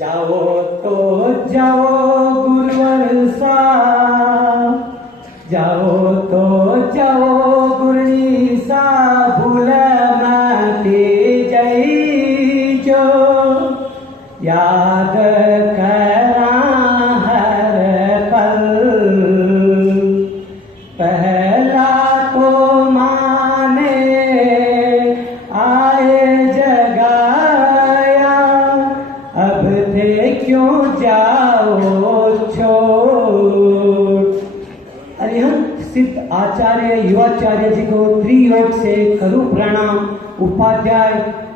जाओ तो जाओ गुरुवर सा, जाओ तो जाओ गुरनी सा, भूल माती जई जो याद करा हर पल। पहला तो माने आए जगाया, अब थे क्यों जाओ छोड़। अरिहंत सिद्ध आचार्य युवाचार्य जी को त्रियोग से करूं प्रणाम। उपाध्याय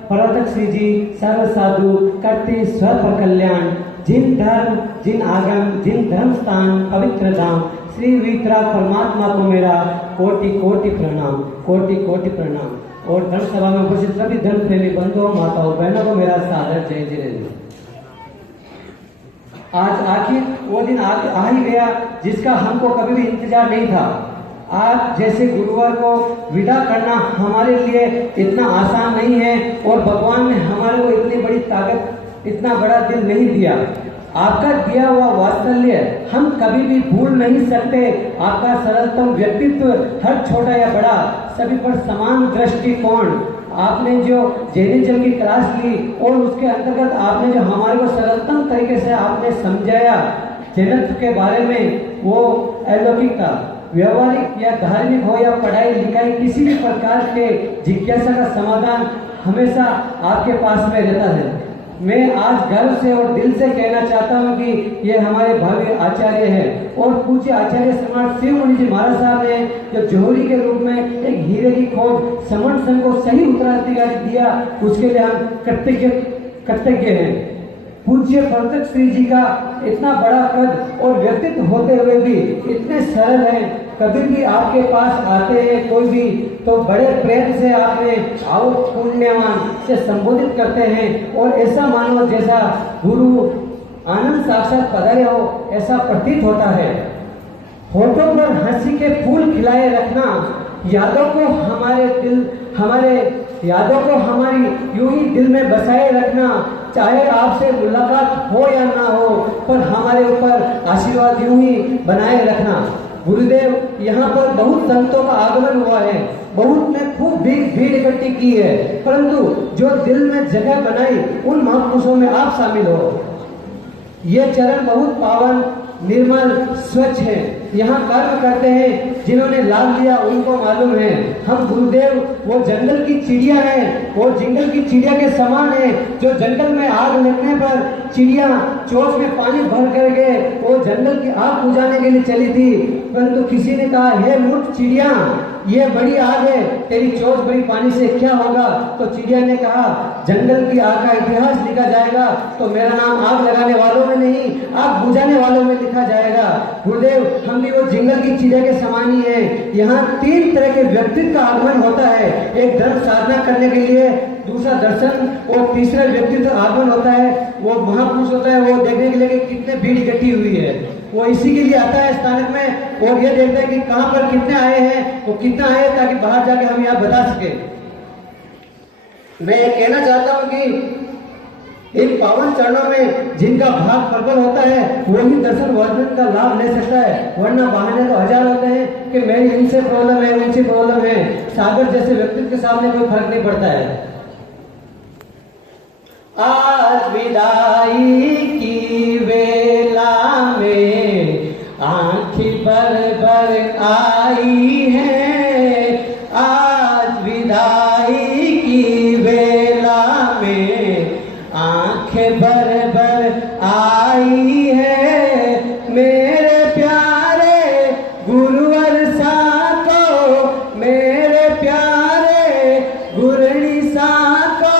प्रवर्तक श्री जी सर्व साधु करते स्व पर कल्याण। जिन धर्म जिन आगम जिन धर्म स्थान पवित्र धाम, श्री वितरा परमात्मा को मेरा कोटि कोटि प्रणाम, कोटि कोटि प्रणाम। और धर्म सभा में उपस्थित सभी धर्म प्रेमी बंधुओं माताओं बहनों को मेरा सादर जय जय। आज आखिर वो दिन आ ही गया जिसका हमको कभी भी इंतजार नहीं था। आज जैसे गुरुवार को विदा करना हमारे लिए इतना आसान नहीं है, और भगवान ने हमारे को इतनी बड़ी ताकत, इतना बड़ा दिल नहीं दिया। आपका दिया हुआ वात्सल्य हम कभी भी भूल नहीं सकते। आपका सरलतम व्यक्तित्व, हर छोटा या बड़ा सभी पर समान दृष्टिकोण, आपने जो जैनिज्म की क्लास ली और उसके अंतर्गत आपने जो हमारे को सरलतम तरीके से आपने समझाया जन्नत के बारे में, वो अलौकिक था। व्यवहारिक या धार्मिक हो या पढ़ाई लिखाई, किसी भी प्रकार के जिज्ञासा का समाधान हमेशा आपके पास में रहता है। मैं आज गर्व से और दिल से कहना चाहता हूं कि ये हमारे भावी आचार्य हैं, और पूज्य आचार्य सम्राट शिव मुनि जी महाराज साहब ने जो जोहरी के रूप में एक हीरे की खोज समण संघ को सही उत्तराधिकारी दिया, उसके लिए हम कृतज्ञ हैं। पूज्य प्रवर्तक श्री जी का इतना बड़ा कद और व्यक्तित्व होते हुए भी इतने सरल हैं। कभी भी आपके पास आते हैं कोई भी, तो बड़े प्रेम से आपने आओ पुण्यवान से संबोधित करते हैं, और ऐसा मानो जैसा गुरु आनंद साक्षात पधारे हो, ऐसा प्रतीत होता है। होठों पर हंसी के फूल खिलाए रखना, यादों को हमारी यूं ही दिल में बसाए रखना। चाहे आपसे मुलाकात हो या ना हो, पर हमारे ऊपर आशीर्वाद यूं ही बनाए रखना। गुरुदेव, यहाँ पर बहुत संतों का आगमन हुआ है, बहुत ने खूब भीड़ इकट्ठी की है, परंतु जो दिल में जगह बनाई उन महापुरुषों में आप शामिल हो। ये चरण बहुत पावन, निर्मल, स्वच्छ है। यहाँ कर्म करते हैं जिन्होंने लाभ लिया उनको मालूम है। हम गुरुदेव वो जंगल की चिड़िया है, वो जंगल की चिड़िया के समान है, जो जंगल में आग लगने पर चिड़िया चोंच में पानी भर करके वो जंगल की आग बुझाने के लिए चली थी, परंतु किसी ने कहा, हे मूर्ख चिड़िया, ये बड़ी आग है, तेरी चोंच बड़ी पानी से क्या होगा? तो चिड़िया ने कहा, जंगल की आग का इतिहास लिखा जाएगा तो मेरा नाम आग लगाने वालों में नहीं, आग बुझाने वालों में लिखा जाएगा। गुरुदेव, हम भी वो जंगल की चिड़िया के समान ही है। यहाँ 3 तरह के व्यक्तित्व का आगमन होता है। एक धर्म साधना करने के लिए, दूसरा दर्शन, और तीसरा व्यक्तित्व आगमन होता है, वो महापुरुष होता है। वो देखने के लिए कि कितने भीड़ इकट्ठी हुई है, वो इसी के लिए आता है स्थानक में, और ये देखता है कि कहाँ पर कितने आए हैं, वो कितना आए, ताकि बाहर जाके हम यहाँ बता सके। मैं ये कहना चाहता हूँ कि इन पावन चरणों में जिनका भाग प्रबल होता है वही दर्शन वर्णन का लाभ ले सकता है, वरना बहाने तो हजार होते हैं कि मेरी इनसे प्रॉब्लम है, उनसे प्रॉब्लम है। सागर जैसे व्यक्तित्व के सामने कोई फर्क नहीं पड़ता है। आज विदाई की वेला में आंखें भर भर आई है, आज विदाई की वेला में आंखें भर भर आई है। मेरे प्यारे गुरुवर सा को, मेरे प्यारे गुरनी सा को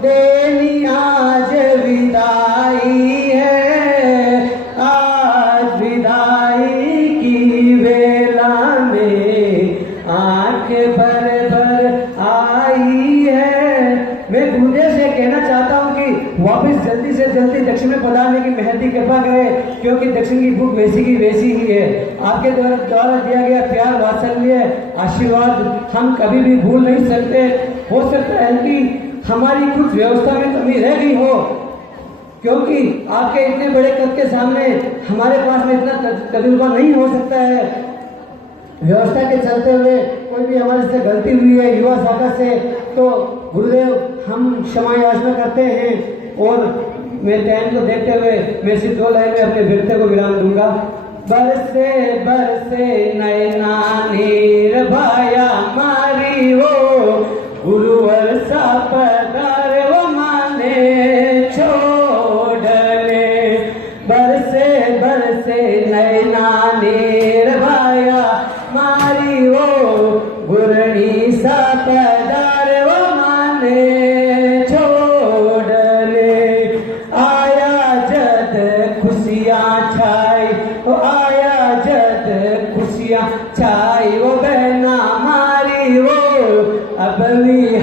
देनी आज विदाई है, आज विदाई की वेला में आंखें भर भर आई है। मैं गुरुदेव से कहना चाहता हूँ कि वापस जल्दी से जल्दी दक्षिण में पधारने की महती कृपा करें, क्योंकि दक्षिण की भूख वैसी की वैसी ही है। आपके द्वारा दिया गया प्यार, वात्सल्य, आशीर्वाद हम कभी भी भूल नहीं सकते। हो सकता है कि हमारी कुछ व्यवस्था में कमी रह गई हो, क्योंकि आपके इतने बड़े कद के सामने हमारे पास में इतना तजुर्बा नहीं हो सकता है। व्यवस्था के चलते हुए कोई भी हमारे से गलती हुई है युवा शाखा से, तो गुरुदेव हम क्षमा याचना करते हैं। और मैं टाइम को देखते हुए मैं सिर्फ 2 लाइन में अपने व्यक्ति को विराम दूंगा। बरसे बरसे नैना नीर भाया मारी हो, गुरुवर सा पधार वो माने छोड़ने। बरसे बरसे नैना नीर भाया मारी हो, गुरनी सा पधार वो माने छोड़ने। आया जद खुशियाँ छाई, आया जद खुशियाँ छाई, वो बहना मारी वो अब भी